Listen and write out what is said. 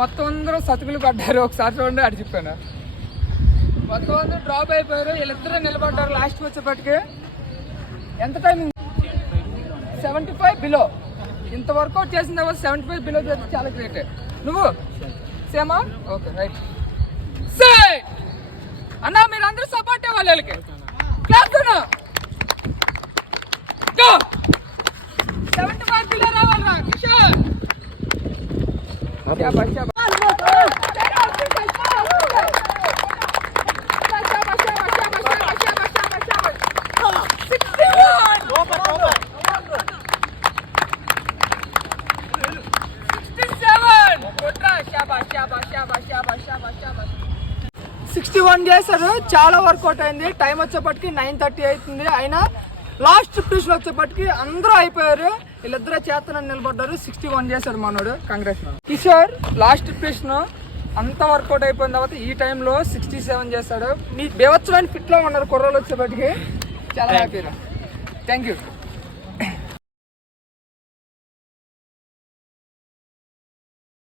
మొత్తం అందరూ సతుకులు పడ్డారు. ఒకసారి చూడండి అడి చెప్పాను. మొత్తం అందరూ డ్రాప్ అయిపోయారు. వీళ్ళిద్దరూ నిలబడ్డారు. లాస్ట్ వచ్చేప్పటికి ఎంత టైం? 75 బిలో. ఇంత వర్కౌట్ చేసిన తర్వాత 75 బిలో చేస్తే చాలా గ్రేట్. నువ్వు సేమా? Okay right. అన్నా మీరు అందరూ సపోర్ట్ ఇవ్వాలి వాళ్ళకి. క్లాస్ 75 బిలో రావాలరా కిషోర్. చేశారు. చాలా వర్కౌట్ అయింది. టైం వచ్చేప్పటికి 9:30 అవుతుంది. అయినా లాస్ట్ పుష్ వచ్చేప్పటికి అందరూ అయిపోయారు. వీళ్ళిద్దరే చేతన నిలబడ్డారు. 61 చేశాడు మనోడు. కంగ్రెస్ కిషోర్. లాస్ట్ పుష్ అంత వర్కౌట్ అయిపోయిన తర్వాత ఈ టైంలో 67 చేశాడు. మీ బేవచ్చమైన ఫిట్ లో ఉన్నారు కుర్రోళ్ళు వచ్చేప్పటికి. చాలా హ్యాపీరా. Thank you.